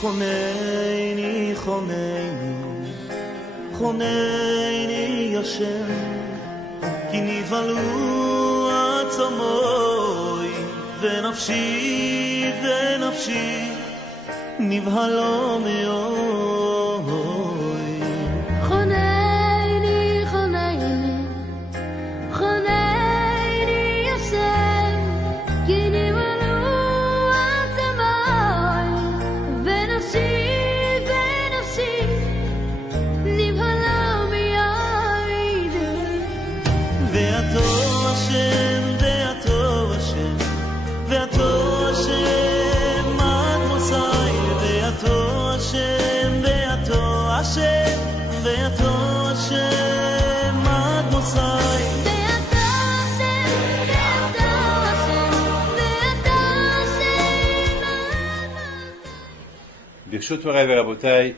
חונני, חונני, חונני השם, כי נבהלו עצמוי, ונפשי, ונפשי, נבהלו מאוד. חונני, חונני, חונני השם, כי נבהלו עצמוי, ונפשי, ונפשי, נבהלו מאוד. ואתו השם, ואתו השם, ואתו השם עד מוסאי, ואתו השם, ואתו השם, ואתו השם עד מוסאי. ואתו השם, ואתו השם, ואתו השם עד מוסאי. ברשות מוריי ורבותיי,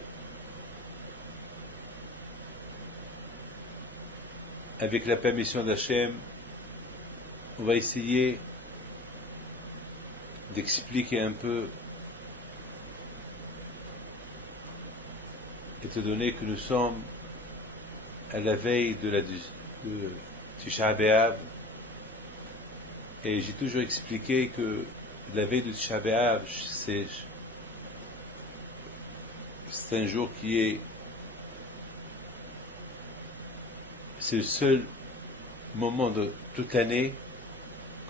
avec la permission d'Hachem, on va essayer d'expliquer un peu, étant donné que nous sommes à la veille de Tisha B'Av, et j'ai toujours expliqué que la veille de Tisha B'Av, c'est un jour qui est, c'est le seul moment de toute l'année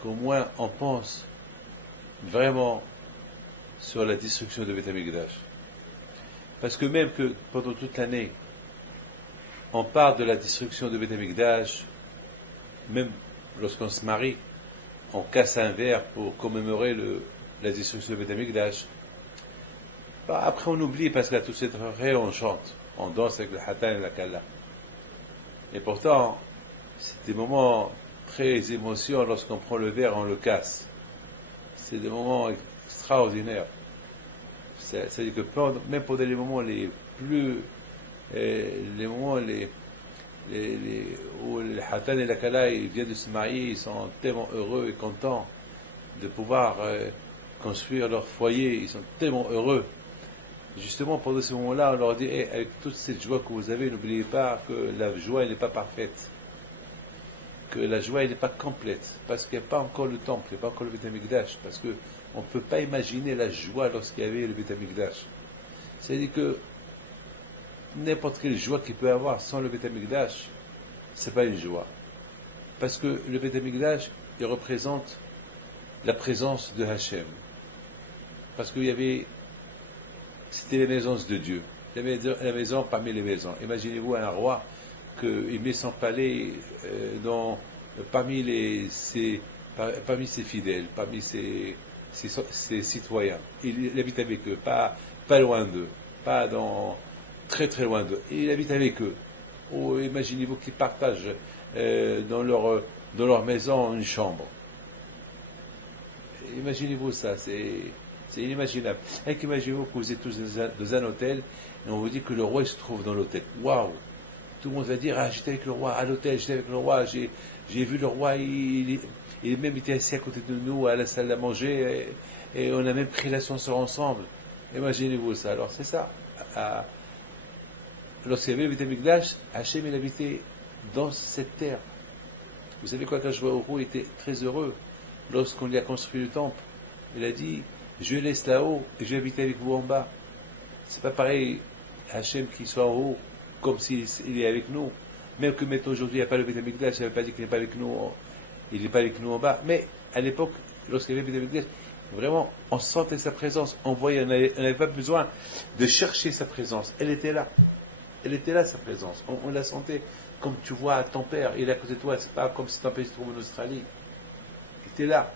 qu'au moins on pense vraiment sur la destruction de Beth Amikdash. Parce que même que pendant toute l'année, on parle de la destruction de Beth Amikdash, même lorsqu'on se marie, on casse un verre pour commémorer la destruction de Beth Amikdash. Après on oublie parce qu'à toute cette soirée on chante, on danse avec le Hatan et la Kalla. Et pourtant, c'est des moments très émotionnels lorsqu'on prend le verre, on le casse. C'est des moments extraordinaires. C'est-à-dire que même pendant les moments les plus, les moments où le Hatan et la Kala ils viennent de se marier, ils sont tellement heureux et contents de pouvoir construire leur foyer, ils sont tellement heureux. Justement, pendant ce moment-là, on leur dit, avec toute cette joie que vous avez, n'oubliez pas que la joie n'est pas parfaite, que la joie n'est pas complète, parce qu'il n'y a pas encore le temple, il n'y a pas encore le Beth Amikdash, parce qu'on ne peut pas imaginer la joie lorsqu'il y avait le Beth Amikdash. C'est-à-dire que n'importe quelle joie qu'il peut avoir sans le Beth Amikdash, c'est pas une joie. Parce que le Beth Amikdash, il représente la présence de Hachem. Parce qu'il y avait, c'était la maison de Dieu, la maison parmi les maisons. Imaginez-vous un roi qu'il met son palais parmi ses fidèles, parmi ses citoyens. Il habite avec eux, pas loin d'eux, pas très très loin d'eux. Il habite avec eux. Ou imaginez-vous qu'ils partagent dans leur maison une chambre. Imaginez-vous ça, c'est inimaginable. Imaginez-vous que vous êtes tous dans un hôtel et on vous dit que le roi il se trouve dans l'hôtel. Waouh! Tout le monde va dire, j'étais avec le roi à l'hôtel, j'étais avec le roi, j'ai vu le roi, il même était assis à côté de nous à la salle à manger et on a même pris l'ascenseur ensemble. Imaginez-vous ça. Alors c'est ça. Lorsqu'il y avait le Beth Amikdash, Hachem il habitait dans cette terre. Vous savez quoi, Akash-Baruch-Hu était très heureux lorsqu'on lui a construit le temple. Il a dit, je laisse là-haut et je vais habiter avec vous en bas. C'est pas pareil, Hachem qui soit en haut, comme s'il est avec nous. Même que maintenant aujourd'hui il n'y a pas le Beth Amikdash, ça ne veut pas dire qu'il n'est pas avec nous, il n'est pas avec nous en bas. Mais à l'époque, lorsqu'il y avait le Beth Amikdash, vraiment, on sentait sa présence, on voyait, on n'avait pas besoin de chercher sa présence. Elle était là. Elle était là, sa présence. On la sentait. Comme tu vois ton père, il est à côté de toi, c'est pas comme si ton père se trouve en Australie. Il était là.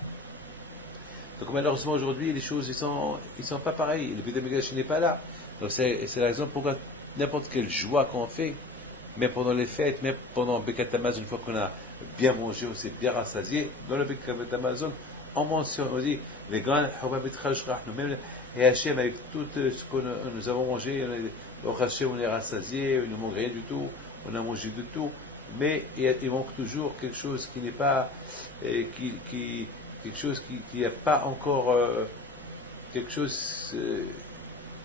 Donc malheureusement aujourd'hui les choses ils sont pas pareilles, le Beth Amikdash n'est pas là. Donc c'est la raison pourquoi n'importe quelle joie qu'on fait, même pendant les fêtes, même pendant Birkat Hamazon, une fois qu'on a bien mangé, on s'est bien rassasié, dans le Birkat Hamazon, on mentionne, on dit les grands nous-mêmes et Hachem avec tout ce que nous avons mangé, au Hachem on est rassasié, il ne manque rien du tout, on a mangé de tout, mais il manque toujours quelque chose qui n'est pas quelque chose qui n'a pas encore quelque chose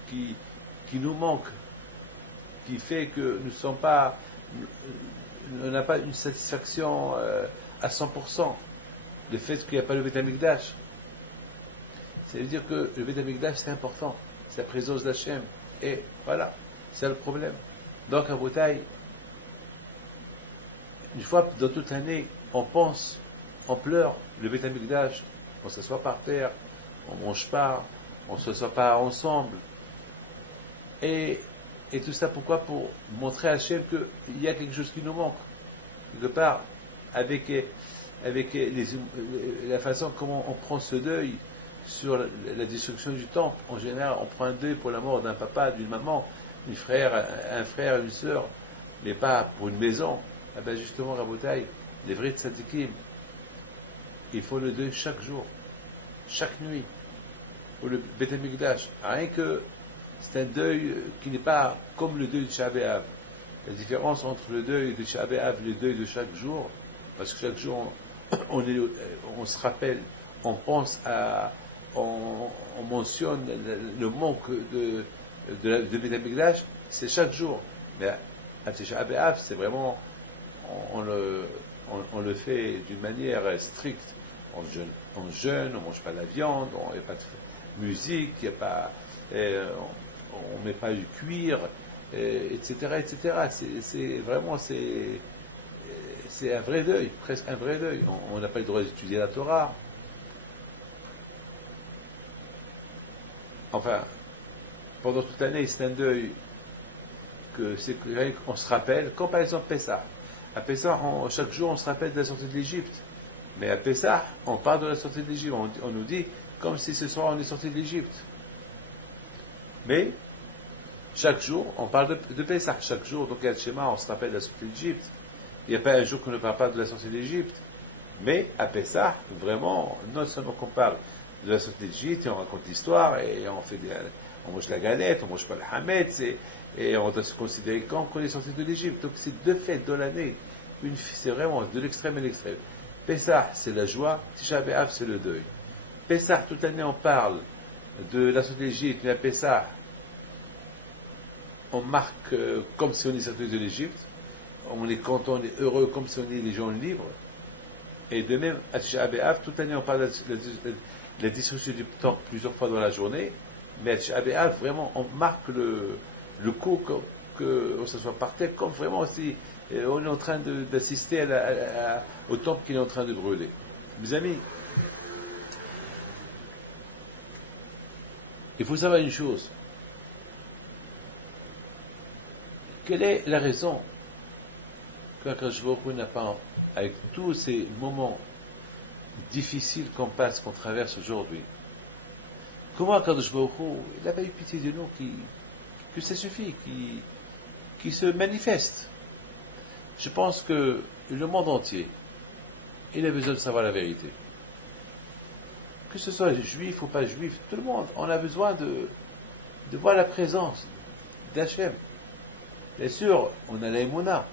qui nous manque, qui fait que nous sommes pas, on n'a pas une satisfaction à 100%. Le fait qu'il n'y a pas le Beth Amikdash. Ça veut dire que le Beth Amikdash c'est important, c'est la présence d'Hachem. Et voilà, c'est le problème. Donc à Boutaï, une fois dans toute l'année, on pense, on pleure le Beth Amikdash, on s'assoit par terre, on ne mange pas, on ne s'assoit pas ensemble. Et tout ça pourquoi? Pour montrer à Hachem qu'il y a quelque chose qui nous manque. Quelque part, avec la façon comment on prend ce deuil sur la destruction du temple. En général, on prend un deuil pour la mort d'un papa, d'une maman, un frère, une sœur, mais pas pour une maison. Ah ben justement, Rabotai, les vrais tzadikim, ils font le deuil chaque jour, chaque nuit, pour le Beth Amikdash. Rien que c'est un deuil qui n'est pas comme le deuil de Tisha B'Av. La différence entre le deuil de Tisha B'Av et le deuil de chaque jour, parce que chaque jour on se rappelle, on pense on mentionne le manque de Beth Amikdash, c'est chaque jour. Mais à Tisha B'Av, c'est vraiment, on le fait d'une manière stricte. On jeûne, on mange pas de la viande, il n'y a pas de musique, il n'y a pas, on met pas du cuir, etc., etc. C'est vraiment, c'est un vrai deuil, presque un vrai deuil. On n'a pas le droit d'étudier la Torah. Enfin, pendant toute l'année, c'est un deuil qu'on se rappelle, comme par exemple Pessah. À Pessah, chaque jour, on se rappelle de la sortie de l'Égypte. Mais à Pessah, on parle de la sortie de l'Égypte. On nous dit comme si ce soir on est sorti de l'Égypte. Mais chaque jour, on parle de Pessah. Chaque jour, donc à Shema, on se rappelle de la sortie d'Égypte. Il n'y a pas un jour qu'on ne parle pas de la sortie d'Égypte. Mais à Pessah, vraiment, non seulement qu'on parle de la sortie d'Égypte, et on raconte l'histoire, et on mange la galette, on mange pas le hametz, et on doit se considérer comme qu'on est sorti de l'Égypte. Donc c'est deux fêtes dans l'année. C'est vraiment de l'extrême à l'extrême. Pessah, c'est la joie. Tisha B'Av, c'est le deuil. Pessah, toute l'année, on parle de la sortie d'Égypte, mais à Pessah, on marque comme si on est sorti de l'Égypte. On est content, on est heureux, comme si on est les gens libres. Et de même, à Tisha B'Av, toute l'année, on parle de la destruction du temple plusieurs fois dans la journée. Mais à Tisha B'Av, vraiment, on marque le coup que ça soit par terre, comme vraiment aussi on est en train d'assister au temple qu'il est en train de brûler. Mes amis, il faut savoir une chose. Quelle est la raison qu'Akadosh Baruch Hu n'a pas, avec tous ces moments difficiles qu'on passe, qu'on traverse aujourd'hui, comment Akadosh Baruch Hu, il n'a pas eu pitié de nous, que ça suffit, qui se manifeste. Je pense que le monde entier, il a besoin de savoir la vérité. Que ce soit juif ou pas juif, tout le monde, on a besoin de voir la présence d'Hachem. Bien sûr, on a la Emouna,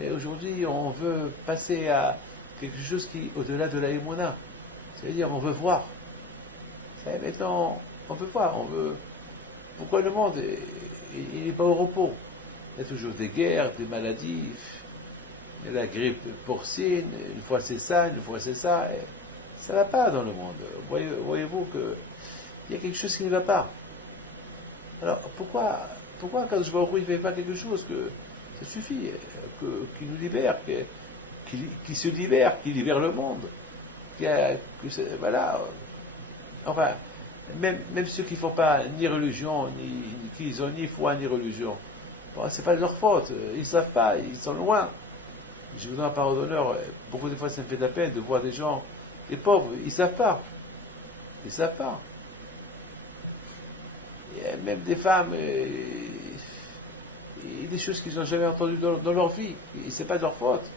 mais aujourd'hui, on veut passer à quelque chose qui est au-delà de la Emouna. C'est-à-dire, on veut voir. Maintenant, on veut voir, Pourquoi le monde n'est pas au repos? Il y a toujours des guerres, des maladies, il y a la grippe porcine, une fois c'est ça, une fois c'est ça, et ça ne va pas dans le monde. Voyez-vous qu'il y a quelque chose qui ne va pas. Alors pourquoi quand je vois où il ne fait pas quelque chose, que ça suffit, qu'il nous libère, qu'il se libère, qu'il libère le monde, voilà. Enfin, même ceux qui ne font pas ni religion, qui n'ont ni foi ni religion, bon, c'est pas de leur faute, ils ne savent pas, ils sont loin. Je vous donne la parole d'honneur, beaucoup de fois ça me fait de la peine de voir des gens, des pauvres, ils ne savent pas. Ils ne savent pas. Et même des femmes, et des choses qu'ils n'ont jamais entendues dans leur vie, et c'est pas de leur faute.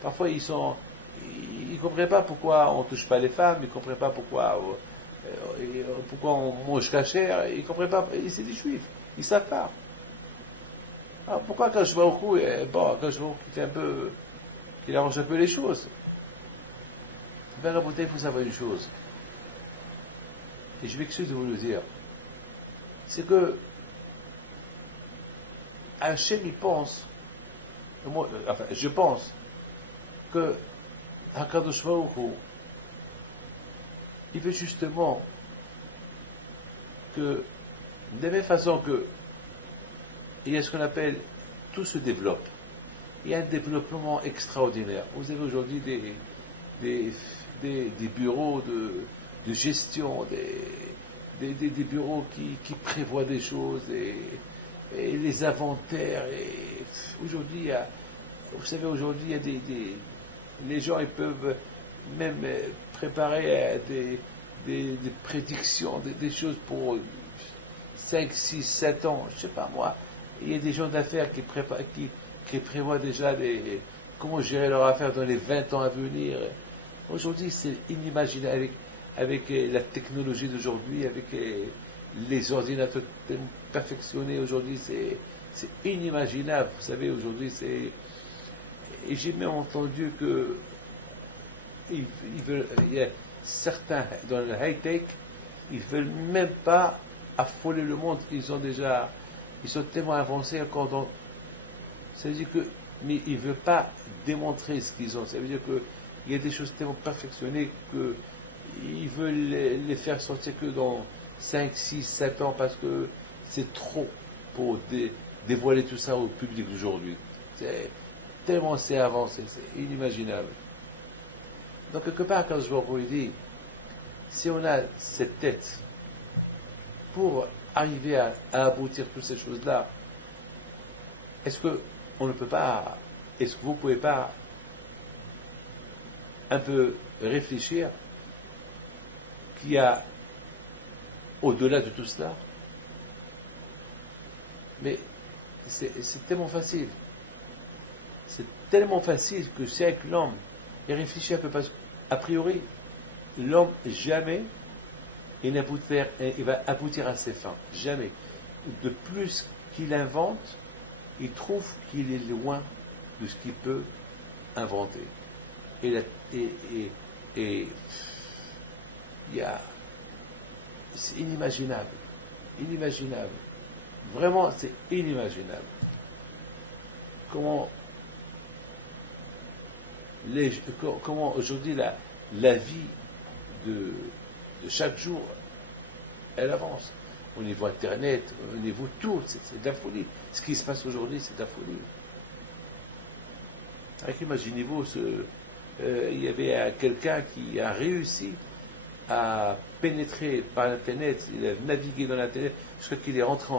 Parfois ils ne comprennent pas pourquoi on ne touche pas les femmes, ils ne comprennent pas pourquoi on mange cachère, ils ne comprennent pas, c'est des juifs, ils ne savent pas. Alors pourquoi quand je vois au coup, quand je vois qu'il arrange un peu les choses. Ben Rabotai, il faut savoir une chose, et je m'excuse de vous le dire. c'est que Hachem il pense, je pense que HaKadosh Baruch Hu, il veut justement que, de la même façon que il y a ce qu'on appelle, tout se développe. Il y a un développement extraordinaire. Vous avez aujourd'hui des bureaux de gestion, des bureaux qui prévoient des choses, et les inventaires. Et aujourd'hui, vous savez, aujourd'hui, il y a les gens ils peuvent même préparer des prédictions, des choses pour 5, 6, 7 ans, je ne sais pas moi. Il y a des gens d'affaires qui prévoient déjà comment gérer leur affaire dans les 20 ans à venir. Aujourd'hui, c'est inimaginable avec la technologie d'aujourd'hui, avec les ordinateurs perfectionnés aujourd'hui, c'est inimaginable. Vous savez, aujourd'hui, et j'ai même entendu que il y a certains dans le high-tech, ils ne veulent même pas affoler le monde. Ils sont tellement avancés encore dans. Ça veut dire que, mais ils ne veulent pas démontrer ce qu'ils ont. Ça veut dire qu'il y a des choses tellement perfectionnées qu'ils veulent les faire sortir que dans 5, 6, 7 ans parce que c'est trop pour dévoiler tout ça au public d'aujourd'hui. Tellement c'est avancé, c'est inimaginable. Donc quelque part, quand je vous dis, si on a cette tête pour arriver à aboutir toutes ces choses-là, est-ce que vous ne pouvez pas un peu réfléchir qu'il y a au-delà de tout cela? Mais c'est tellement facile. C'est tellement facile que c'est avec l'homme. Il réfléchit un peu parce qu'a priori, l'homme jamais il va aboutir à ses fins. Jamais. De plus qu'il invente, il trouve qu'il est loin de ce qu'il peut inventer. C'est inimaginable. Inimaginable. Vraiment, c'est inimaginable. Comment aujourd'hui la vie de chaque jour, elle avance. Au niveau Internet, au niveau tout, c'est de la folie. Ce qui se passe aujourd'hui, c'est de la folie. Imaginez-vous, il y avait quelqu'un qui a réussi à pénétrer par Internet, il a navigué dans l'Internet, jusqu'à qu'il est rentré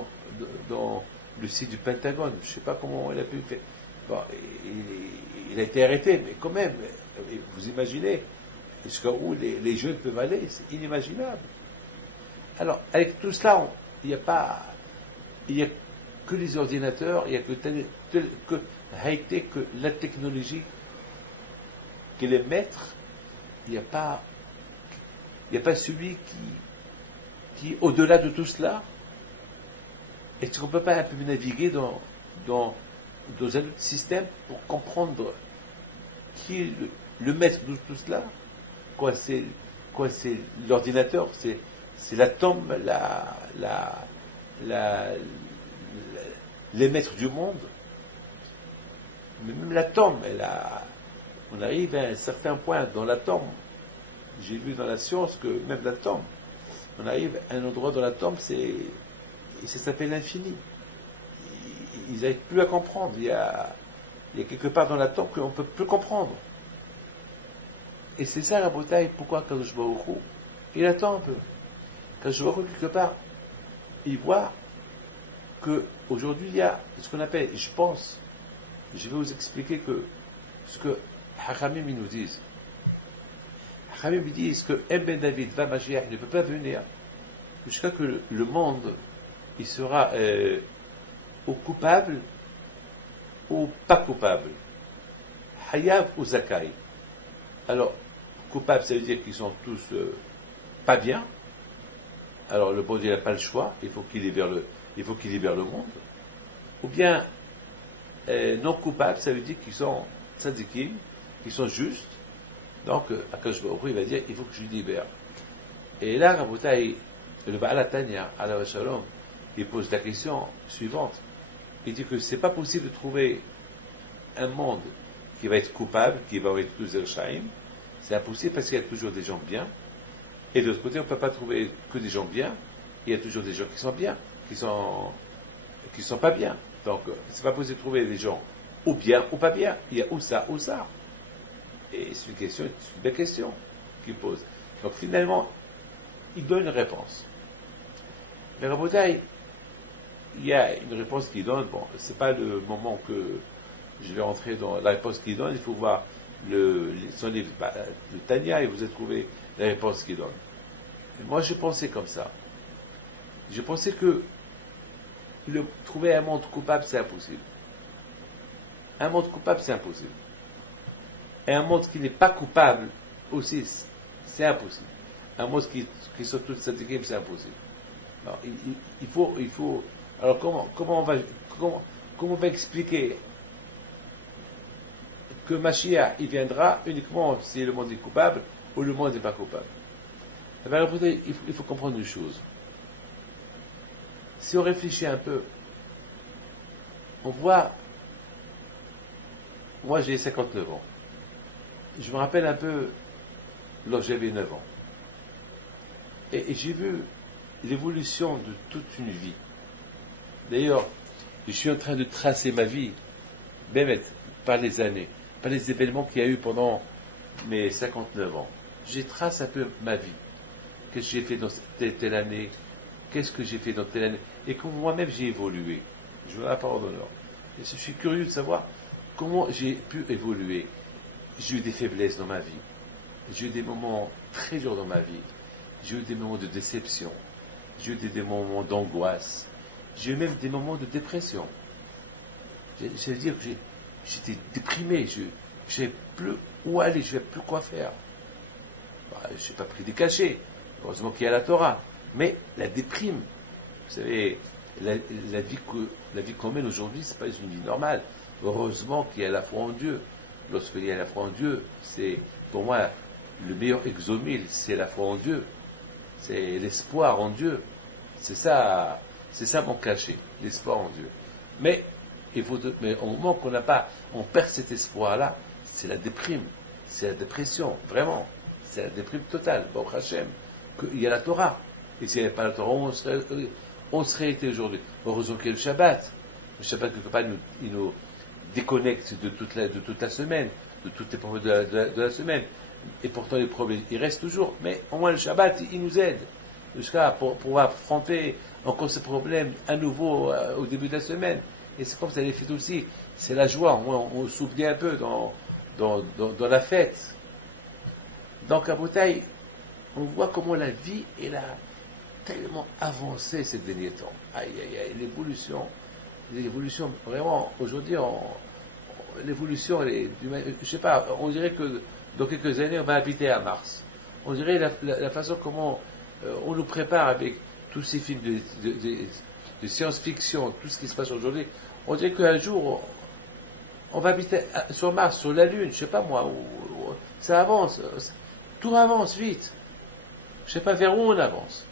dans le site du Pentagone. Je ne sais pas comment il a pu faire. Bon, il a été arrêté, mais quand même, vous imaginez jusqu'à où les jeunes peuvent aller, c'est inimaginable. Alors, avec tout cela, il n'y a que les ordinateurs, il n'y a que high-tech, que la technologie, que les maîtres, il n'y a pas celui qui au-delà de tout cela. Est-ce qu'on ne peut pas un peu naviguer dans un autre système pour comprendre qui est le maître de tout cela? Quoi, c'est l'ordinateur, c'est l'atome, les maîtres du monde. Mais même l'atome, on arrive à un certain point dans l'atome. J'ai vu dans la science que même l'atome, on arrive à un endroit dans l'atome, ça s'appelle l'infini. Ils n'arrivent plus à comprendre. Il y a quelque part dans l'atome qu'on ne peut plus comprendre. Et c'est ça la bataille. Pourquoi Kadosh Baruch Hu, il attend un peu. Kadosh Baruch Hu, quelque part, il voit qu'aujourd'hui il y a ce qu'on appelle, je pense, je vais vous expliquer ce que Hachamim nous disent. Hachamim disent que Ben David va Mashiach ne peut pas venir jusqu'à que le monde il sera ou coupable ou pas coupable, Hayav ou Zakai. Alors, coupable, ça veut dire qu'ils sont tous pas bien. Alors le bon Dieu n'a pas le choix, il faut qu'il libère le monde. Ou bien non coupable, ça veut dire qu'ils sont tzadikim, qu'ils sont justes. Donc Akadosh Baruch Hu, il va dire il faut que je libère. Et là, Rabotai, le Baal HaTanya, Alav Shalom, il pose la question suivante. Il dit que c'est pas possible de trouver un monde qui va être coupable, qui va être tous Ershaïm. C'est impossible parce qu'il y a toujours des gens bien. Et de l'autre côté, on ne peut pas trouver que des gens bien. Il y a toujours des gens qui sont bien, qui sont pas bien. Donc, c'est pas possible de trouver des gens ou bien ou pas bien. Il y a ou ça ou ça. Et c'est une belle question qu'il pose. Donc finalement, il donne une réponse. Mais Rabotai, il y a une réponse qu'il donne. Bon, c'est pas le moment que je vais rentrer dans la réponse qu'il donne. Il faut voir son livre, le Tanya, et vous allez trouver la réponse qu'il donne. Et moi, je pensais comme ça. Je pensais que trouver un monde coupable, c'est impossible. Un monde coupable, c'est impossible. Et un monde qui n'est pas coupable aussi, c'est impossible. Un monde qui sont tous sadikim, c'est impossible. Alors, il faut. Alors comment on va expliquer que Mashiach il viendra uniquement si le monde est coupable ou le monde n'est pas coupable? Eh bien, il faut comprendre une chose. Si on réfléchit un peu, on voit. Moi, j'ai 59 ans. Je me rappelle un peu lorsque j'avais 9 ans. Et j'ai vu l'évolution de toute une vie. D'ailleurs, je suis en train de tracer ma vie, même par les années, par les événements qu'il y a eu pendant mes 59 ans. Je trace un peu ma vie. Qu'est-ce que j'ai fait dans telle année? Qu'est-ce que j'ai fait dans telle année? Et comment moi-même j'ai évolué. Je veux la parole d'honneur. Et je suis curieux de savoir comment j'ai pu évoluer. J'ai eu des faiblesses dans ma vie. J'ai eu des moments très durs dans ma vie. J'ai eu des moments de déception. J'ai eu des moments d'angoisse. J'ai eu même des moments de dépression. J'allais dire que j'étais déprimé. Je ne savais plus où aller. Je ne savais plus quoi faire. Je n'ai pas pris des cachets. Heureusement qu'il y a la Torah. Mais la déprime, vous savez, la vie qu'on mène aujourd'hui, ce n'est pas une vie normale. Heureusement qu'il y a la foi en Dieu. Lorsqu'il y a la foi en Dieu, c'est pour moi le meilleur exomile, c'est la foi en Dieu. C'est l'espoir en Dieu. C'est ça mon cachet, l'espoir en Dieu. Mais au moment on perd cet espoir-là, c'est la déprime, c'est la dépression, vraiment. C'est la déprime totale. Bon, Hachem, il y a la Torah. Et s'il n'y avait pas la Torah, on serait été aujourd'hui. Heureusement qu'il y a le Shabbat. Le Shabbat, quelque part, il nous déconnecte de toute la semaine, de toutes les problèmes de la semaine. Et pourtant, les problèmes, ils restent toujours. Mais au moins, le Shabbat, il nous aide. Pour pouvoir affronter encore ces problèmes à nouveau au début de la semaine. Et c'est comme ça les fêtes aussi. C'est la joie. On s'oublie un peu dans la fête. Donc, à Boutaï, on voit comment la vie, elle a tellement avancé ces derniers temps. Aïe, aïe, aïe, l'évolution, vraiment, aujourd'hui, l'évolution, je sais pas, on dirait que dans quelques années, on va habiter à Mars. On dirait la façon comment on nous prépare avec tous ces films de science-fiction, tout ce qui se passe aujourd'hui. On dirait qu'un jour, on va habiter sur Mars, sur la Lune, je sais pas moi, ça avance, tout avance vite. Je sais pas vers où on avance.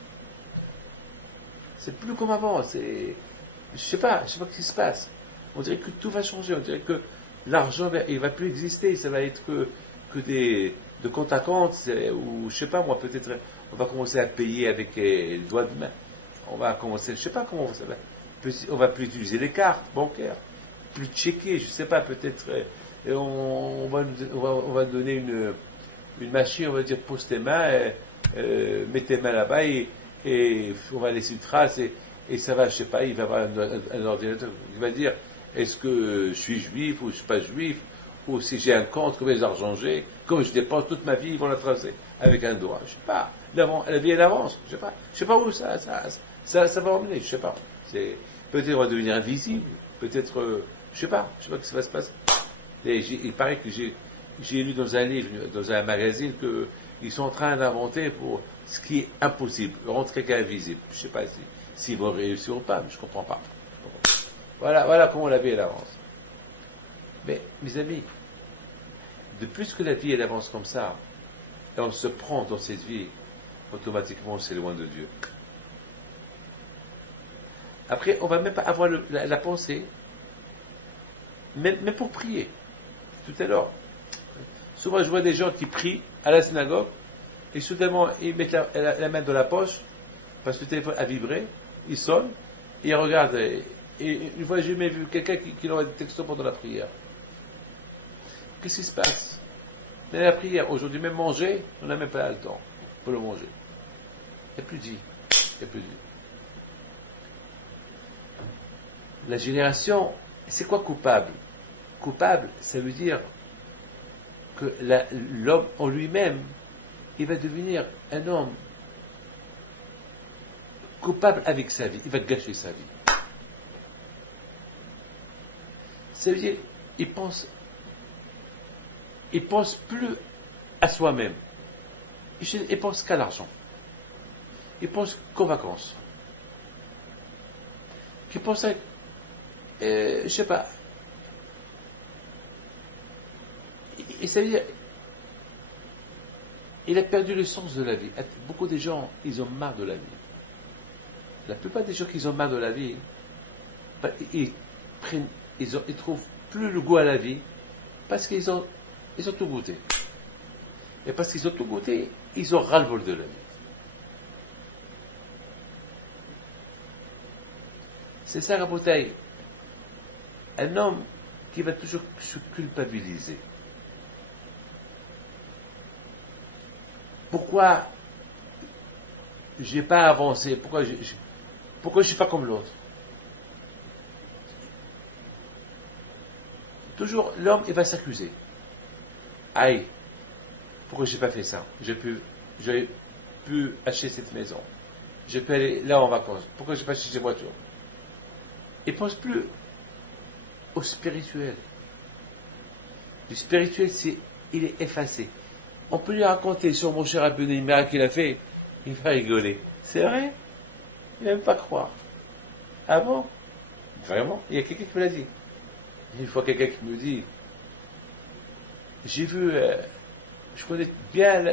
C'est plus comme avant. Je sais pas ce qui se passe. On dirait que tout va changer. On dirait que l'argent, il va plus exister. Ça va être que de compte à compte, ou je sais pas moi, peut-être on va commencer à payer avec les doigts de main. On va commencer, je sais pas comment ça va. On va plus utiliser les cartes bancaires, plus checker, je sais pas, peut-être on va donner une machine, on va dire pose tes mains, mets tes mains là-bas et on va laisser une trace et ça va, je sais pas, il va y avoir un ordinateur qui va dire est-ce que je suis juif ou je suis pas juif, ou si j'ai un compte, combien d'argent j'ai, comme je dépense toute ma vie, ils vont la tracer avec un doigt, je sais pas, la vie elle avance, je sais pas où ça va emmener, je sais pas, peut-être on va devenir invisible, peut-être, je sais pas ce qui va se passer. Et il paraît que j'ai lu dans un livre, dans un magazine, qu'ils sont en train d'inventer pour ce qui est impossible, rendre quelqu'un invisible. Je ne sais pas s'ils vont réussir ou pas, mais je ne comprends pas. Voilà comment la vie elle avance. Mais, mes amis, de plus que la vie elle avance comme ça, et on se prend dans cette vie, automatiquement on s'éloigne de Dieu. Après, on ne va même pas avoir la pensée, même pour prier. Tout à l'heure, souvent je vois des gens qui prient à la synagogue, et soudainement ils mettent la main dans la poche, parce que le téléphone a vibré, ils sonnent, et ils regardent. Et une fois, j'ai même vu quelqu'un qui envoie des textos pendant la prière. Qu'est-ce qui se passe? Même la prière, aujourd'hui, même manger, on n'a même pas le temps pour le manger. Il n'y a plus de vie. Il n'y a plus de vie. La génération, c'est quoi coupable? Coupable, ça veut dire que l'homme en lui-même, il va devenir un homme coupable avec sa vie. Il va gâcher sa vie. Ça veut dire, il pense plus à soi-même. Il pense qu'à l'argent. Il pense qu'aux vacances. Il pense à, je sais pas. Et ça veut dire, il a perdu le sens de la vie. Beaucoup de gens, ils ont marre de la vie. La plupart des gens qui ont marre de la vie, ils trouvent plus le goût à la vie parce qu'ils ont tout goûté. Et parce qu'ils ont tout goûté, ils ont ras-le-bol de la vie. C'est ça, Rabotaï. Un homme qui va toujours se culpabiliser. Pourquoi je n'ai pas avancé? Pourquoi je ne suis pas comme l'autre? Toujours, l'homme, il va s'accuser. Aïe, pourquoi je n'ai pas fait ça? J'aurais pu acheter cette maison. Je peux aller là en vacances. Pourquoi je n'ai pas acheté cette voiture? Il ne pense plus au spirituel. Le spirituel, il est effacé. On peut lui raconter sur mon cher Rabbeinu les miracles qu'il a fait, il va rigoler. C'est vrai? Il ne va même pas croire. Ah bon? Vraiment? Il y a quelqu'un qui me l'a dit. Une fois, quelqu'un qui me dit, j'ai vu, je connais bien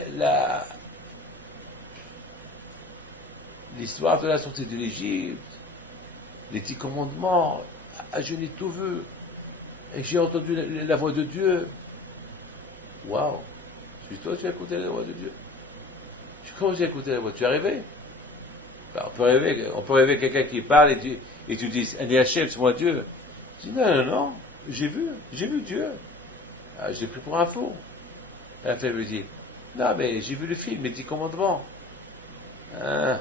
l'histoire de la sortie de l'Égypte, les 10 commandements, je n'ai tout vu, et j'ai entendu la voix de Dieu. Waouh! Toi, tu as écouté la voix de Dieu. Comment j'ai écouté la voix? Tu es rêvé? On peut rêver quelqu'un qui parle et tu dis, Hachem, c'est moi Dieu. Je dis, non, j'ai vu Dieu. Ah, je l'ai pris pour un faux. La femme me dit, non, mais j'ai vu le film, les 10 commandements. Ah,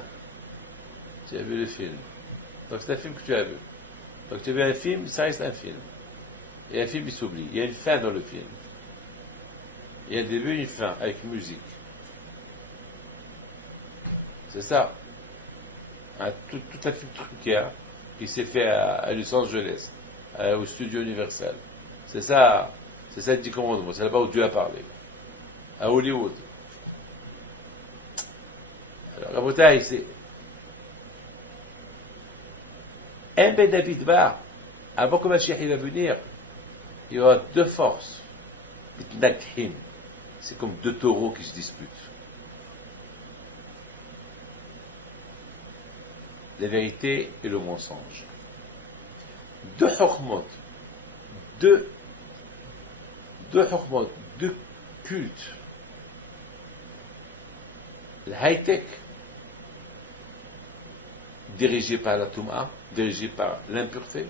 tu as vu le film. Donc c'est un film que tu as vu. Donc tu as vu un film, ça reste un film. Et un film, il s'oublie. Il y a une fin dans le film. Il y a un début et une fin, avec musique. C'est ça. Tout un film truqué qui s'est fait à Los Angeles, au studio Universal. C'est ça le 10 commandements. C'est là-bas où Dieu a parlé. À Hollywood. Alors, la bouteille, c'est. Un Ben David Bar, avant que Mashiach va venir, il y aura 2 forces. C'est comme 2 taureaux qui se disputent. La vérité et le mensonge. 2 hukmot, 2 cultes. Le high-tech, dirigé par la Touma, dirigé par l'impureté.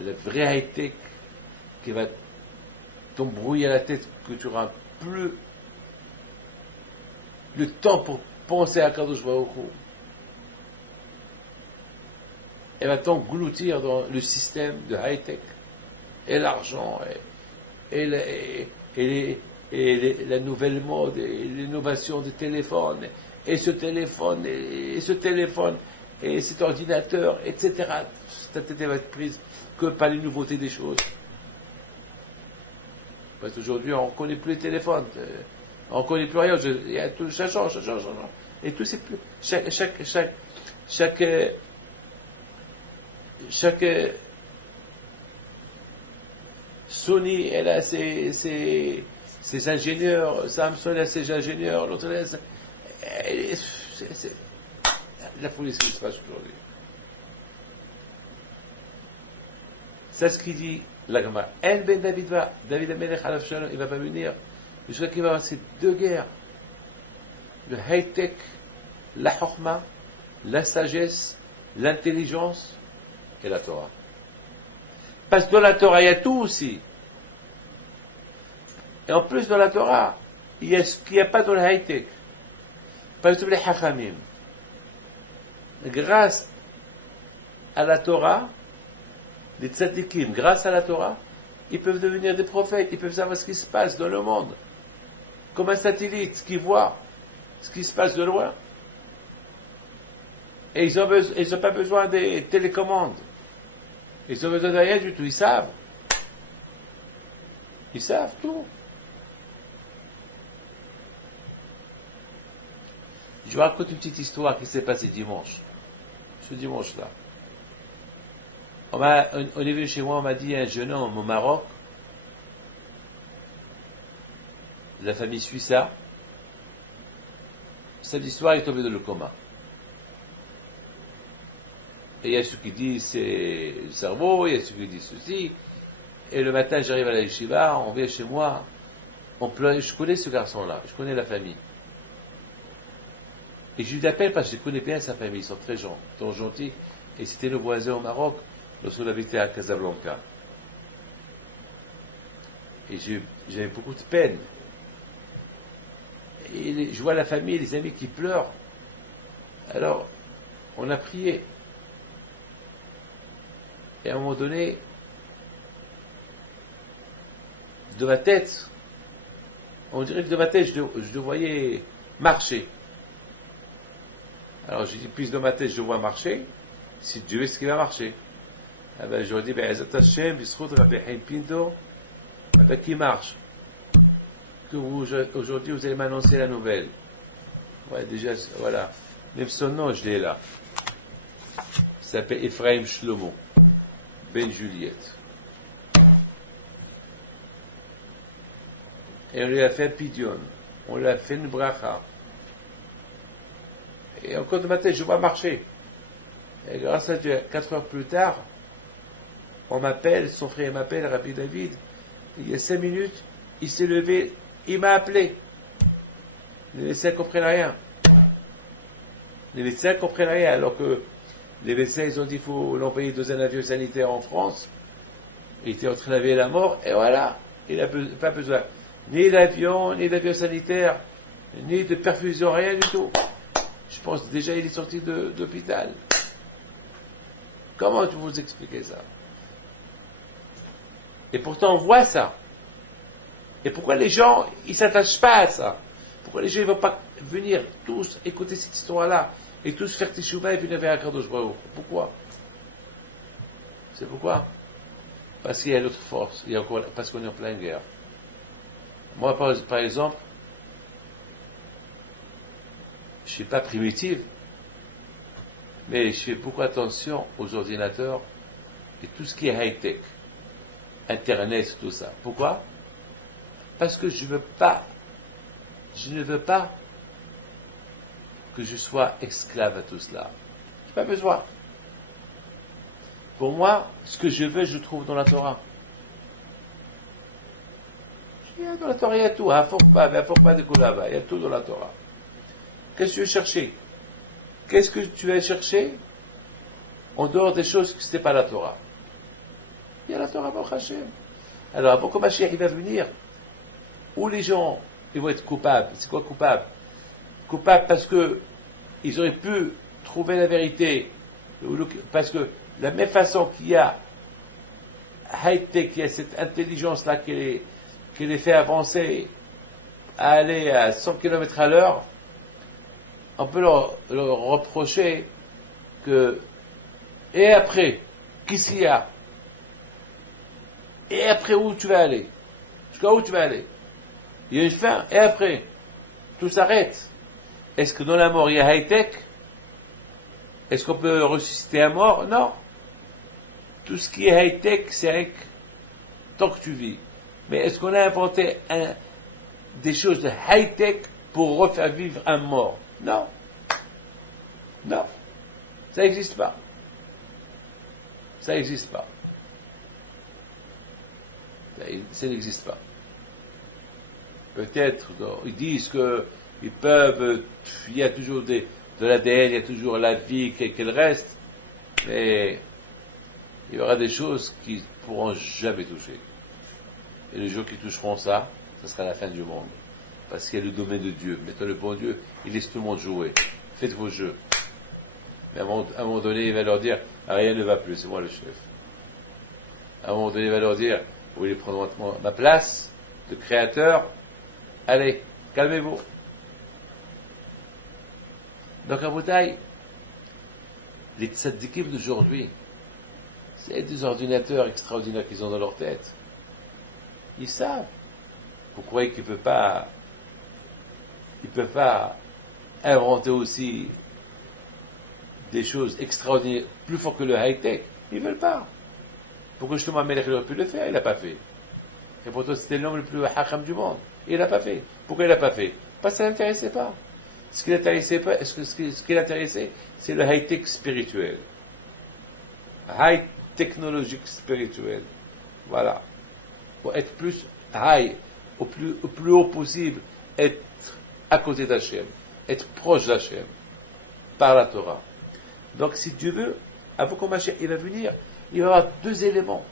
Le vrai high-tech qui va t'embrouiller la tête, que tu n'auras plus le temps pour penser à Kadosh Baruch Hu. Elle va t'engloutir dans le système de high-tech, et l'argent, et la nouvelle mode, et l'innovation des téléphones, et ce téléphone, et cet ordinateur, etc. Ta tête va être prise que par les nouveautés des choses. Parce qu'aujourd'hui, on ne connaît plus les téléphones, on ne connaît plus rien, ça change. Et tout, c'est plus. Chaque Sony, elle a ses ingénieurs, Samsung a ses ingénieurs, l'autre elle a la police qui se passe aujourd'hui. C'est ce qu'il dit la Gemara. En ben David va, David Amelech alav shalom, il va pas venir jusqu'à qu'il va y avoir ces deux guerres. Le high-tech, la chokma, la sagesse, l'intelligence et la Torah. Parce que dans la Torah, il y a tout aussi. Et en plus, dans la Torah, il y a ce qu'il n'y a pas dans le high-tech. Par exemple, les hachamim. Grâce à la Torah, les tzadikim, grâce à la Torah, ils peuvent devenir des prophètes, ils peuvent savoir ce qui se passe dans le monde. Comme un satellite qui voit ce qui se passe de loin. Et ils n'ont pas besoin des télécommandes. Ils n'ont besoin de rien du tout, ils savent. Ils savent tout. Je vous raconte une petite histoire qui s'est passée dimanche. Ce dimanche-là. On est venu chez moi, on m'a dit un jeune homme au Maroc, de la famille Suissa, samedi soir, il est tombé dans le coma. Et il y a ceux qui disent c'est le cerveau, il y a ceux qui disent ceci. Et le matin, j'arrive à la yeshiva, on vient chez moi, on pleure. Je connais ce garçon-là, je connais la famille. Et je lui appelle parce que je connais bien sa famille, ils sont très gentils. Et c'était le voisin au Maroc, lorsqu'on habitait à Casablanca. Et j'avais beaucoup de peine. Et je vois la famille, les amis qui pleurent. Alors, on a prié. Et à un moment donné, de ma tête, on dirait que de ma tête, je le voyais marcher. Alors j'ai dit, puisque dans ma tête, je le vois marcher, si Dieu est-ce qu'il va marcher? Ah ben, j'aurais dit, ben, Hashem, Bisrout, Rabbi Haim Pinto, ben, qui marche? Que aujourd'hui, vous allez m'annoncer la nouvelle. Ouais, déjà, voilà. Même son nom, je l'ai là. Il s'appelle Ephraim Shlomo, Ben Juliette. Et on lui a fait un pidion. On lui a fait une bracha. Et encore de ma tête, je vois marcher. Et grâce à Dieu, 4 heures plus tard, on m'appelle, son frère m'appelle, Rabbi David. Il y a 5 minutes, il s'est levé, il m'a appelé. Les médecins ne comprennent rien. Les médecins ne comprennent rien, alors que les médecins, ils ont dit qu'il faut l'envoyer dans un avion sanitaire en France. Il était en train de la mort, et voilà. Il n'a pas besoin ni d'avion, ni d'avion sanitaire, ni de perfusion, rien du tout. Je pense déjà il est sorti d'hôpital. Comment vous expliquer ça? Et pourtant on voit ça. Et pourquoi les gens, ils ne s'attachent pas à ça? Pourquoi les gens ne vont pas venir tous écouter cette histoire-là et tous faire teshuva et venir vers Akadosh Baruch Hu? Pourquoi? C'est pourquoi? Parce qu'il y a l'autre force, parce qu'on est en pleine guerre. Moi, par exemple, je ne suis pas primitif, mais je fais beaucoup attention aux ordinateurs et tout ce qui est high-tech, Internet, tout ça. Pourquoi? Parce que je ne veux pas que je sois esclave à tout cela. Je n'ai pas besoin. Pour moi, ce que je veux, je trouve dans la Torah. Dans la Torah, il y a tout. Il y a tout dans la Torah. Qu'est-ce que tu veux chercher? Qu'est-ce que tu vas chercher en dehors des choses que ce n'était pas la Torah? Il y a la Torah, Baruch Hashem. Alors, avant que Mashiach il va venir, où les gens ils vont être coupables. C'est quoi coupable? Coupable parce que ils auraient pu trouver la vérité. Parce que de la même façon qu'il y a high-tech, il y a cette intelligence-là qui les fait avancer à aller à 100 km à l'heure, on peut leur reprocher que, et après, qu'est-ce qu'il y a? Et après, où tu vas aller? Jusqu'à où tu vas aller? Il y a une fin, et après, tout s'arrête. Est-ce que dans la mort, il y a high-tech? Est-ce qu'on peut ressusciter un mort? Non. Tout ce qui est high-tech, c'est avec tant que tu vis. Mais est-ce qu'on a inventé des choses de high-tech pour refaire vivre un mort? Non. Non. Ça n'existe pas. Ça n'existe pas. Ça n'existe pas. Peut-être, ils disent qu'ils peuvent, il y a toujours de l'ADN, il y a toujours la vie qu'elle reste, mais il y aura des choses qui ne pourront jamais toucher. Et les jours qui toucheront ça, ce sera la fin du monde. Parce qu'il y a le domaine de Dieu. Maintenant, le bon Dieu, il laisse tout le monde jouer. Faites vos jeux. Mais à un moment donné, il va leur dire, rien ne va plus, c'est moi le chef. À un moment donné, il va leur dire, vous voulez prendre ma place de créateur? Allez, calmez-vous. Donc, à Boutaï, les tzaddikim d'aujourd'hui, c'est des ordinateurs extraordinaires qu'ils ont dans leur tête. Ils savent. Vous croyez qu'ils ne peuvent pas inventer aussi des choses extraordinaires, plus fort que le high-tech? Ils ne veulent pas. Pourquoi justement Melech aurait pu le faire? Il n'a pas fait. Et pourtant c'était l'homme le plus hacham du monde. Il n'a pas fait. Pourquoi il n'a pas fait? Parce que ça ne l'intéressait pas. Ce qui l'intéressait, c'est le high-tech spirituel. High technologique spirituel. Voilà. Pour être plus high, au plus haut possible, être à côté d'Hachem, être proche d'Hachem, par la Torah. Donc si Dieu veut, avant qu'on Mashiach, il va venir, il va y avoir deux éléments,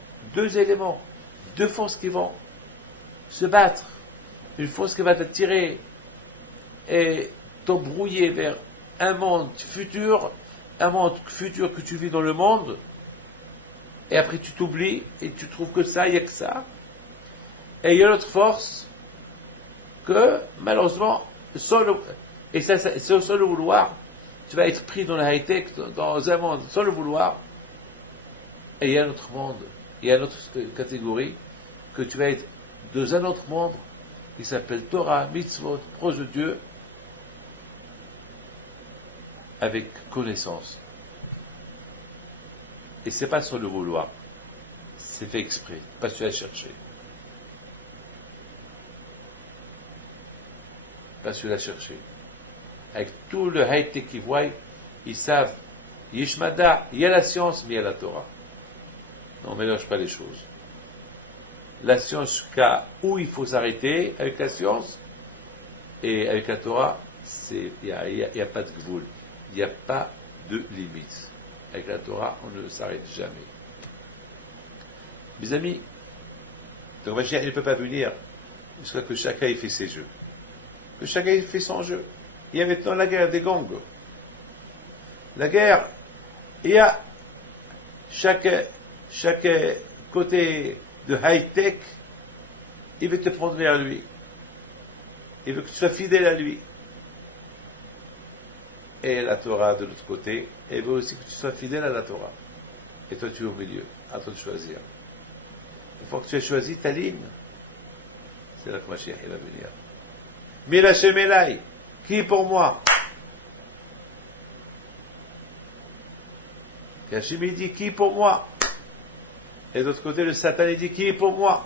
deux forces qui vont se battre. Une force qui va t'attirer et t'embrouiller vers un monde futur que tu vis dans le monde, et après tu t'oublies et tu trouves que ça, il n'y a que ça. Et il y a l'autre force que malheureusement, sans le vouloir, tu vas être pris dans la high-tech, dans un monde sans le vouloir. Et il y a un autre monde, il y a une autre catégorie, que tu vas être dans un autre monde qui s'appelle Torah, Mitzvot, proche de Dieu, avec connaissance. Et c'est pas sur le vouloir, c'est fait exprès, parce que tu as cherché. Parce que tu l'as cherché. Avec tout le high-tech qu'ils voient, ils savent, Yishmada, il y a la science, mais il y a la Torah. Non, on ne mélange pas les choses. La science, jusqu'à où il faut s'arrêter avec la science, et avec la Torah, il n'y a pas de gvoul, il n'y a pas de limite. Avec la Torah, on ne s'arrête jamais. Mes amis, donc Mashiach, il ne peut pas venir jusqu'à que chacun ait fait ses jeux. Que chacun ait fait son jeu. Il y a maintenant la guerre des gangs. La guerre, il y a chaque côté de high-tech, il veut te prendre vers lui. Il veut que tu sois fidèle à lui. Et la Torah de l'autre côté, elle veut aussi que tu sois fidèle à la Torah. Et toi tu es au milieu, à toi de choisir. Une fois que tu as choisi ta ligne, c'est là que Mashiach il va venir. Mil Hashem Elai, qui pour moi? Et Hashem il dit qui pour moi? Et de l'autre côté le Satan il dit qui est pour moi?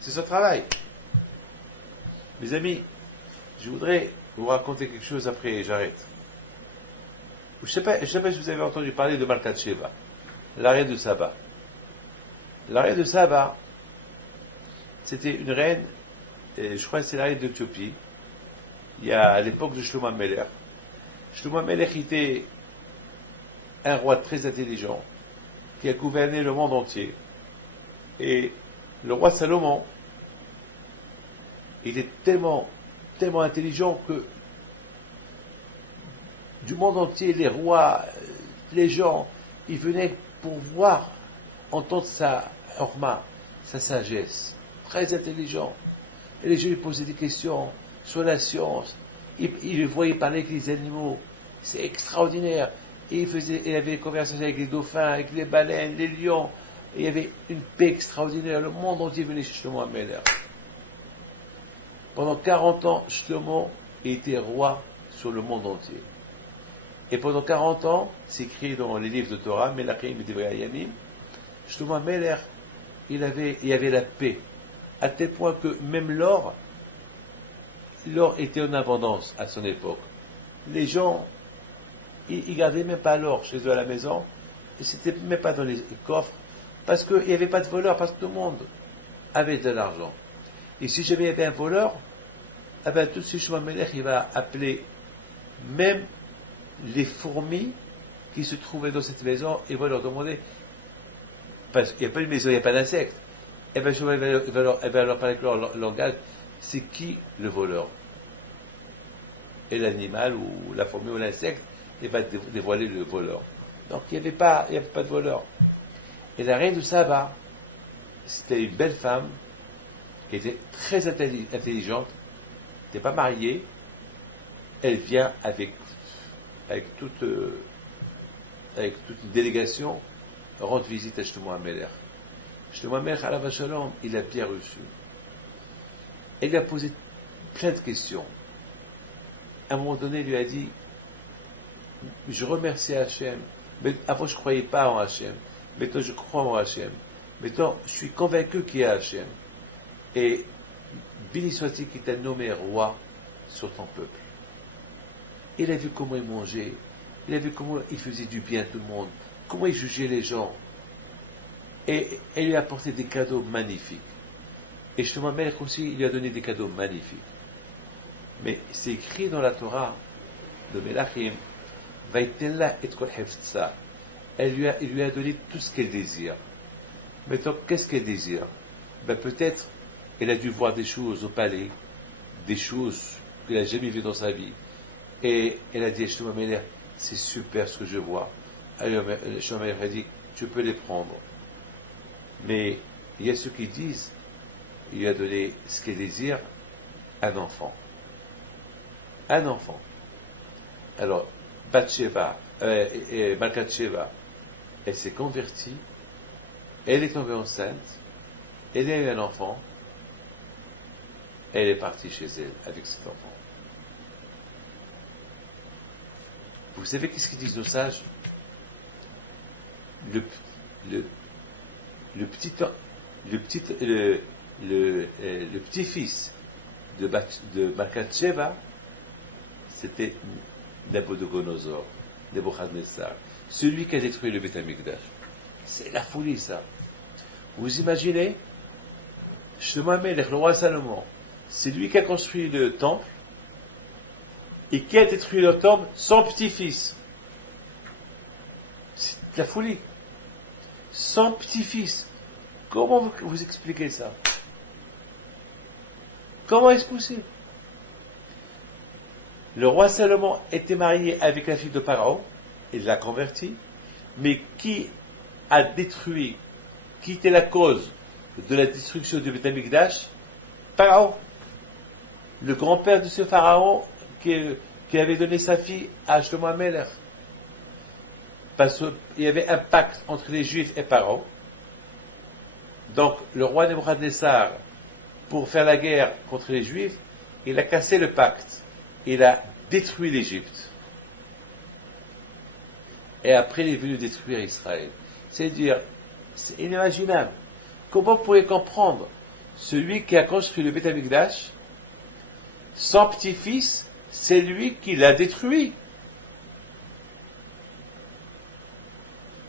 C'est son travail. Mes amis, je voudrais vous raconter quelque chose après j'arrête. Je ne sais pas si vous avez entendu parler de Malkat Sheva, l'arrêt de Saba. L'arrêt de Saba, c'était une reine, et je crois que c'est la reine d'Éthiopie, il y a à l'époque de Shlomo Melech. Shlomo Melech était un roi très intelligent, qui a gouverné le monde entier. Et le roi Salomon, il est tellement intelligent que du monde entier, les rois, les gens, ils venaient pour voir, entendre sa horma, sa sagesse. Très intelligent. Et les gens lui posaient des questions sur la science. Ils le voyaient parler avec les animaux. C'est extraordinaire. Et il avait des conversations avec les dauphins, avec les baleines, les lions. Et il y avait une paix extraordinaire. Le monde entier venait chez Shlomo Amelech. Pendant 40 ans, Shlomo était roi sur le monde entier. Et pendant 40 ans, c'est écrit dans les livres de Torah, Melachim et Divrei Hayamim, Shlomo Amelech, il y avait la paix. À tel point que même l'or était en abondance à son époque. Les gens, ils gardaient même pas l'or chez eux à la maison, et c'était même pas dans les coffres, Parce qu'il n'y avait pas de voleur, parce que tout le monde avait de l'argent. Et si jamais il y avait un voleur, eh ben, tout de suite, Shlomo Amelech, il va appeler même les fourmis qui se trouvaient dans cette maison, et va leur demander, parce qu'il n'y a pas de maison, il n'y a pas d'insectes, et bien Shlomo il va leur parler avec leur langage, c'est qui le voleur? Et l'animal, ou la fourmi, ou l'insecte, il va dévoiler le voleur. Donc il n'y avait pas de voleur. Et la reine de Saba, c'était une belle femme, qui était très intelligente, n'était pas mariée, elle vient avec toute une délégation rendre visite à Shlomo Amelech. Shlomo Amelech, alav shalom, il a bien reçu. Elle lui a posé plein de questions. À un moment donné, il lui a dit, je remercie Hachem, mais avant je ne croyais pas en Hachem, maintenant je crois en Hachem, maintenant je suis convaincu qu'il y a Hachem. Et béni soit-il qui t'a nommé roi sur ton peuple. Il a vu comment il mangeait, il a vu comment il faisait du bien à tout le monde, comment il jugeait les gens. Et elle lui a apporté des cadeaux magnifiques. Et Shlomo Amelech aussi, il lui a donné des cadeaux magnifiques. Mais c'est écrit dans la Torah de Melachim, Vaïtenla et kol hefza. Il lui a donné tout ce qu'elle désire. Maintenant, qu'est-ce qu'elle désire? Ben, peut-être, elle a dû voir des choses au palais, des choses qu'elle n'a jamais vues dans sa vie. Et elle a dit à Shlomo Amelech, c'est super ce que je vois. Alors, Shlomo Amelech a dit, tu peux les prendre. Mais il y a ceux qui disent, il lui a donné ce qu'elle désire, un enfant. Un enfant. Alors, Bathsheba, Malkat Sheva, elle s'est convertie, elle est tombée enceinte, elle a eu un enfant, elle est partie chez elle avec cet enfant. Vous savez qu'est-ce qu'ils disent nos sages? Le petit-fils de Malkat Sheva, c'était Nabucodonosor, Nebuchadnezzar, celui qui a détruit le Beth Amikdash. C'est la folie, ça. Vous imaginez, Shlomo Amelech, le roi Salomon, c'est lui qui a construit le temple et qui a détruit le temple, son petit-fils. C'est la folie. Son petit-fils. Comment vous expliquez ça? Comment est-ce possible? Le roi Salomon était marié avec la fille de Pharaon, il l'a convertie, mais qui a détruit, qui était la cause de la destruction du Beth Amikdash? Pharaon. Le grand-père de ce Pharaon qui avait donné sa fille à Shlomo Amelech. Parce qu'il y avait un pacte entre les Juifs et Pharaon. Donc, le roi Nebuchadnezzar, pour faire la guerre contre les Juifs, il a cassé le pacte. Il a détruit l'Égypte. Et après, il est venu détruire Israël. C'est-à-dire, c'est inimaginable. Comment vous pouvez comprendre celui qui a construit le Beth Amikdash, son petit-fils, c'est lui qui l'a détruit?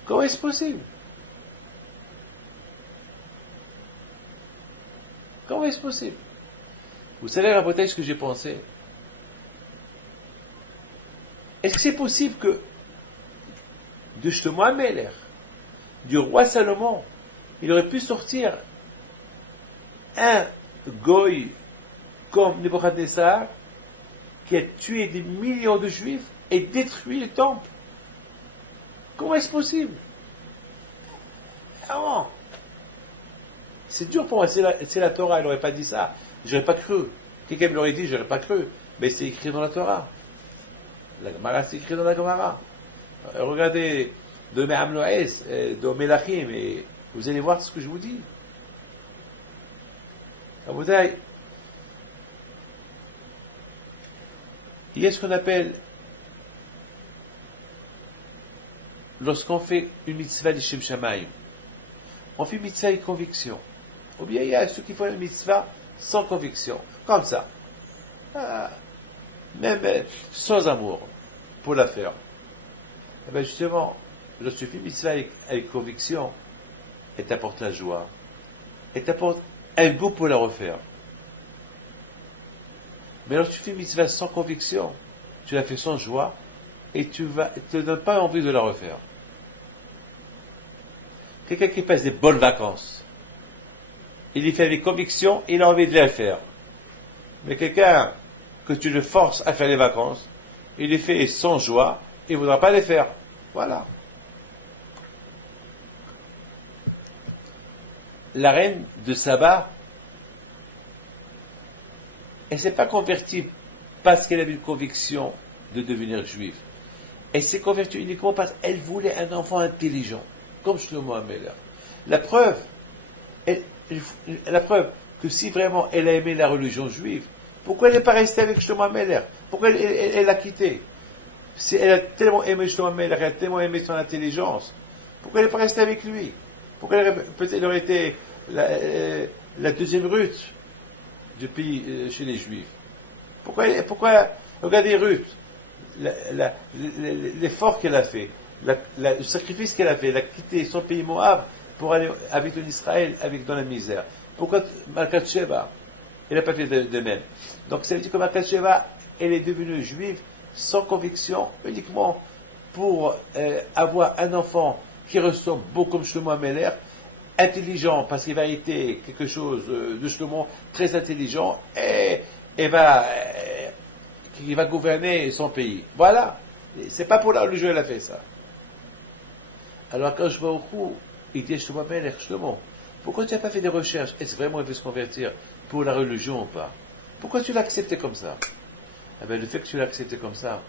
Comment est-ce possible? Comment est-ce possible? Vous savez, la bataille, ce que j'ai pensé? Est-ce que c'est possible que de Shlomo Amelech, du roi Salomon, il aurait pu sortir un goy comme Nebuchadnezzar qui a tué des millions de juifs et détruit le temple? Comment est-ce possible? Ah, c'est dur pour moi, c'est la Torah, elle n'aurait pas dit ça, j'aurais pas cru. Quelqu'un me l'aurait dit, j'aurais pas cru. Mais c'est écrit dans la Torah. La Gemara, c'est écrit dans la Gemara. Regardez de Me'am Loès, de Melachim, et vous allez voir ce que je vous dis. Il y a ce qu'on appelle, lorsqu'on fait une mitzvah d'Ishem Shamayim, on fait une mitzvah avec conviction. Ou bien il y a ceux qui font une mitzvah sans conviction, comme ça. Même sans amour pour la faire. Et bien justement, lorsque tu fais une mitzvah avec conviction, elle t'apporte la joie, elle t'apporte un goût pour la refaire. Mais alors tu fais une mitzvah sans conviction, tu la fais sans joie, et tu te donnes pas envie de la refaire. Quelqu'un qui passe des bonnes vacances, il y fait avec conviction, il a envie de les faire. Mais quelqu'un que tu le forces à faire les vacances, il les fait sans joie, il ne voudra pas les faire. Voilà. La reine de Saba, elle ne s'est pas convertie parce qu'elle avait une conviction de devenir juive. Elle s'est convertie uniquement parce qu'elle voulait un enfant intelligent, comme Shlomo HaMelech. La preuve que si vraiment elle a aimé la religion juive, pourquoi elle n'est pas restée avec Shlomo HaMelech? Pourquoi elle l'a quitté? Si elle a tellement aimé Shlomo HaMelech, elle a tellement aimé son intelligence, pourquoi elle n'est pas restée avec lui? Pourquoi peut-être elle aurait été la deuxième Ruth du pays chez les Juifs? Pourquoi regardez Ruth, l'effort qu'elle a fait, le sacrifice qu'elle a fait, elle a quitté son pays Moab pour aller avec Israël, dans la misère. Pourquoi Malkat Sheva, elle n'a pas fait de même? Donc ça veut dire que Malkat Sheva, elle est devenue juive sans conviction, uniquement pour avoir un enfant qui ressemble beaucoup comme Shlomo HaMelech, intelligent, parce qu'il va être quelque chose de Shlomo, très intelligent, et qui va gouverner son pays. Voilà. C'est pas pour la religion qu'elle a fait ça. Alors quand je vois au coup, il dit Shlomo HaMelech, Shlomo, pourquoi tu n'as pas fait des recherches? Est-ce vraiment il veut se convertir pour la religion ou pas? Pourquoi tu l'as accepté comme ça? Eh bien, le fait que tu l'as accepté comme ça,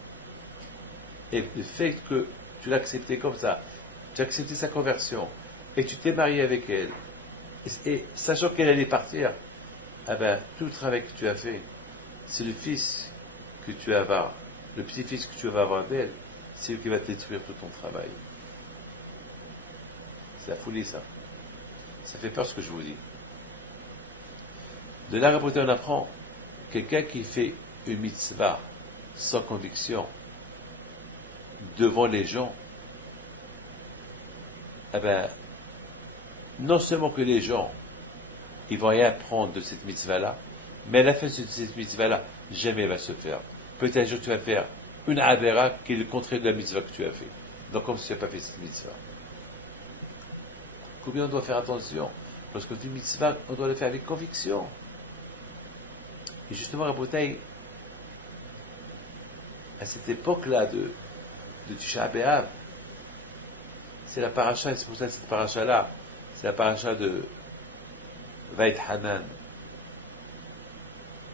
et le fait que tu l'as accepté comme ça, tu as accepté sa conversion, et tu t'es marié avec elle, et sachant qu'elle allait partir, eh bien, tout le travail que tu as fait, c'est le fils que tu vas avoir, le petit-fils que tu vas avoir d'elle, c'est lui qui va te détruire tout ton travail. C'est la folie, ça. Ça fait peur ce que je vous dis. De là, on apprend quelqu'un qui fait une mitzvah sans conviction devant les gens, eh ben, non seulement que les gens, ils vont rien prendre de cette mitzvah-là, mais à la fin de cette mitzvah-là, jamais elle va se faire. Peut-être un jour tu vas faire une avera qui est le contraire de la mitzvah que tu as fait. Donc comme si tu n'as pas fait cette mitzvah. Combien on doit faire attention? Lorsqu'on fait une mitzvah, on doit le faire avec conviction. Et justement, Rabotai, à cette époque-là de Tisha B'Av, c'est la paracha, et c'est pour ça que cette paracha-là, c'est la paracha de Vait Hanan.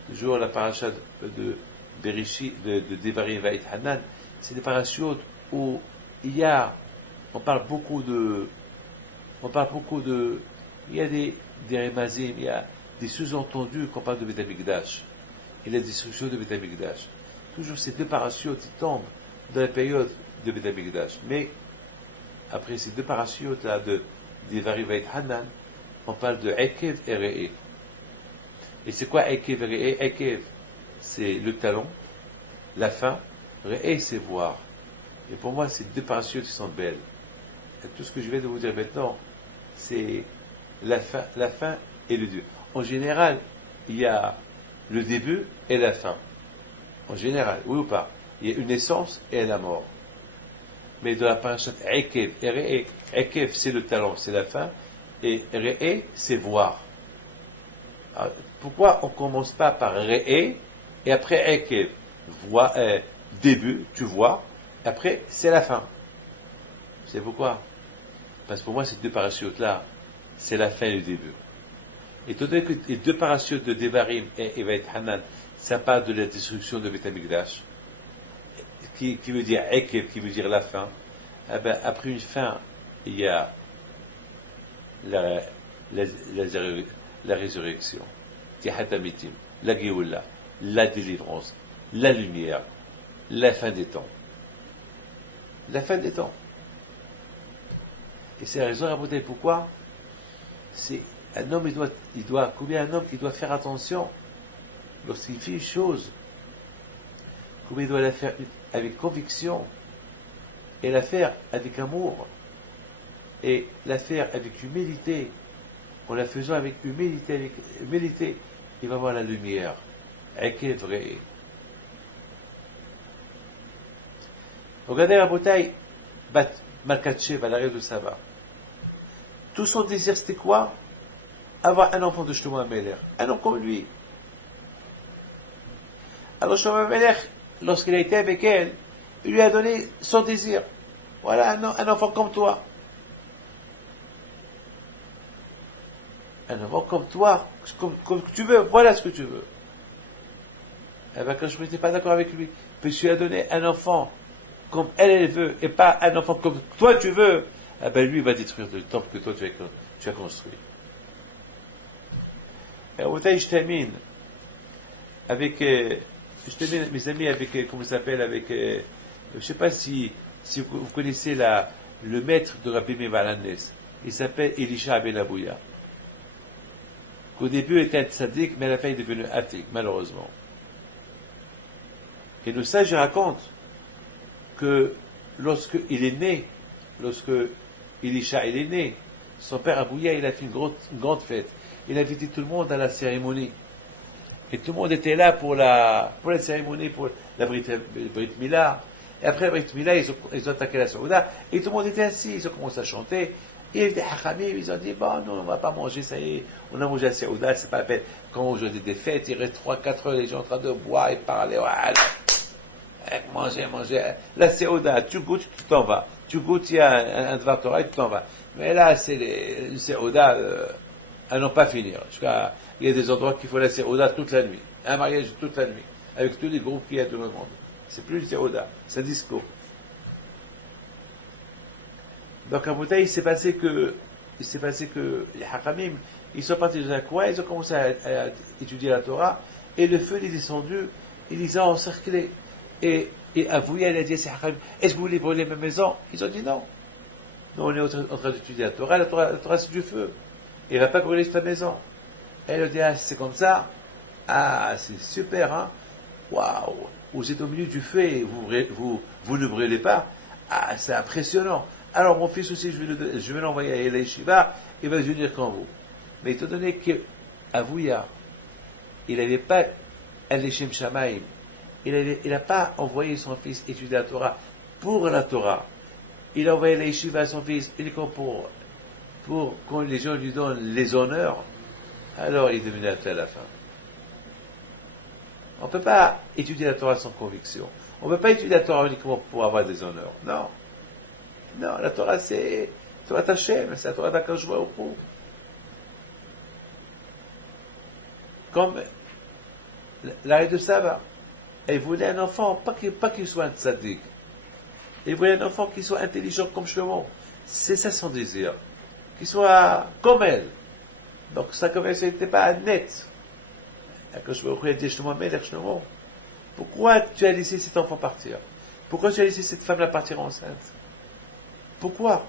Toujours la paracha de Bereshit, de Devarim Vait Hanan, c'est des parachutes où on parle beaucoup de, il y a des remazim, il y a des sous-entendus qu'on parle de Beth Amikdash et la destruction de Beth Amikdash. Toujours ces deux parachutes qui tombent dans la période de Beth Amikdash. Mais après ces deux parachutes là de Devarim Vait Hanan, on parle de Ekev et Re'e. Et c'est quoi Ekev et Re'e? Ekev, c'est le talon, la fin. Re'e, c'est voir. Et pour moi, ces deux parachutes sont belles. Et tout ce que je viens de vous dire maintenant, c'est la fin et le début. En général, il y a le début et la fin. En général, oui ou pas? Il y a une naissance et la mort. Mais dans la parachute Ekev et Re'e, Ekev, c'est le talon, c'est la fin. Et Re'e, c'est voir. Alors, pourquoi on ne commence pas par Re'e et après Ekev? Début, tu vois, après c'est la fin. C'est pourquoi? Parce que pour moi, ces deux parachutes-là, c'est la fin et le début. Et tout que les deux parachutes de Devarim et Vait Hanan, ça parle de la destruction de Beth Amikdash, qui veut dire Ekev, qui veut dire la fin. Eh ben, après une fin, il y a la résurrection, Tihatamitim, la Géoula, la délivrance, la lumière, la fin des temps. La fin des temps. Et c'est la raison à voter pourquoi c'est un homme, combien un homme qui doit faire attention lorsqu'il fait une chose, combien il doit la faire avec conviction et la faire avec amour et la faire avec humilité, en la faisant avec humilité, il va voir la lumière. Et qui est vrai. Regardez la bouteille, Malkatchev, à l'arrêt de Saba. Tout son désir, c'était quoi? Avoir un enfant de Shlomo HaMelech, un homme comme lui. Alors Shlomo HaMelech, lorsqu'il a été avec elle, il lui a donné son désir. Voilà un enfant comme toi. Un enfant comme toi, comme tu veux, voilà ce que tu veux. Eh bien, quand je n'étais pas d'accord avec lui, puis je lui ai donné un enfant comme elle veut, et pas un enfant comme toi tu veux, eh bien, lui, il va détruire le temple que toi tu as construit. Et au je termine avec, mes amis, avec, comment ça s'appelle, avec, je ne sais pas si vous connaissez le maître de Rabbi Meir Balanes. Il s'appelle Elisha Ben Abouya. Qu'au début était un tzaddik, mais à la fin il est devenu athée, malheureusement. Et le sage raconte que lorsque Elisha est né, son père Abouya, il a fait une grande fête. Il a invité tout le monde à la cérémonie. Et tout le monde était là pour la cérémonie, pour la Brit Mila. Et après la Brit Mila, ils ont attaqué la Saouda. Et tout le monde était assis, ils ont commencé à chanter. Et les Hachamim, ils ont dit, bon, non, on ne va pas manger, ça y est, on a mangé la Saouda, c'est pas la peine. Quand on joue des fêtes, il reste 3-4 heures, les gens en train de boire et parler, voilà. Manger. La Saouda, tu goûtes, tu t'en vas. Tu goûtes, il y a un Dvar Torah, tu t'en vas. Mais là, c'est les Saouda, à n'en pas finir. Il y a des endroits qu'il faut la Saouda toute la nuit. Un mariage toute la nuit. Avec tous les groupes qu'il y a dans le monde. C'est plus le Saouda, c'est un disco. Donc à Mouta, il s'est passé que les Hachamim, ils sont partis dans un coin, ils ont commencé à étudier la Torah, et le feu est descendu, il les a encerclés. Et Avouya, il a dit à ses Hachamim, est-ce que vous voulez brûler ma maison? Ils ont dit non. Non, on est en train d'étudier la Torah c'est du feu. Il ne va pas brûler ta maison. Elle a dit, ah, c'est comme ça. Ah, c'est super, hein. Waouh. Vous êtes au milieu du feu et vous ne brûlez pas. Ah, c'est impressionnant. Alors, mon fils aussi, je vais l'envoyer à Ela Yeshiva, il va venir comme vous. Mais étant donné qu'Avouya, il n'avait pas un Leshem Shamaim, il n'a pas envoyé son fils étudier la Torah pour la Torah. Il a envoyé la Yeshiva à son fils uniquement pour quand les gens lui donnent les honneurs, alors il devenait athée à la fin. On ne peut pas étudier la Torah sans conviction. On ne peut pas étudier la Torah uniquement pour avoir des honneurs. Non. Non, la Torah c'est Torah Hashem, c'est la Torah d'Akadosh Baruch Hu. Comme l'arrêt de Saba. Elle voulait un enfant, pas qu'il soit un tzaddik. Elle voulait un enfant qui soit intelligent comme Shlomo. C'est ça son désir. Qu'il soit comme elle. Donc sa conversion n'était pas nette. Quand je me dit Shlomo HaMelech, Shlomo, pourquoi tu as laissé cet enfant partir? Pourquoi tu as laissé cette femme-là partir enceinte? Pourquoi?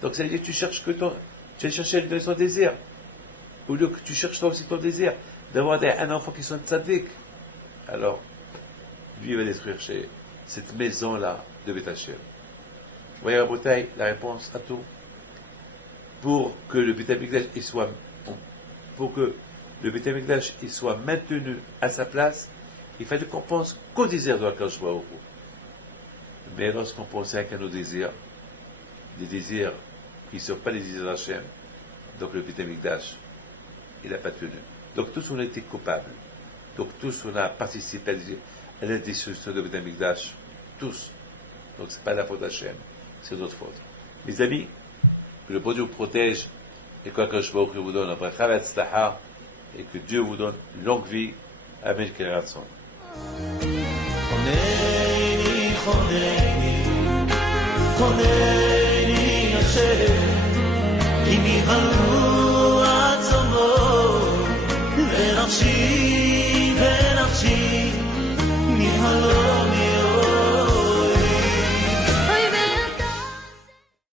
Donc ça veut dire que tu vas chercher à lui donner son désir. Au lieu que tu cherches toi aussi ton désir d'avoir un enfant qui soit tzaddik. Alors, lui il va détruire cette maison-là de Beth Hashem. Vous voyez, Rabotai, la réponse à tout. Pour que le Beth Amikdash soit maintenu à sa place, il fallait qu'on pense qu'au désir de Akadosh Baruch Hu. Mais lorsqu'on pensait qu'à nos désirs, des désirs qui ne sont pas les désirs d'Hachem, donc le Beth Amikdash, il n'a pas tenu. Donc tous on a été coupables. Donc tous on a participé à la destruction de Beth Amikdash. Tous. Donc ce n'est pas la faute d'Hachem, c'est notre faute. Mes amis, que le bon Dieu vous protège et qu'Akadosh Baruch Hu vous donne un bracha v'hatzlacha et que Dieu vous donne une longue vie. Amen. Keratzon. חונני השם, כי מיהרו עצמות ונפשי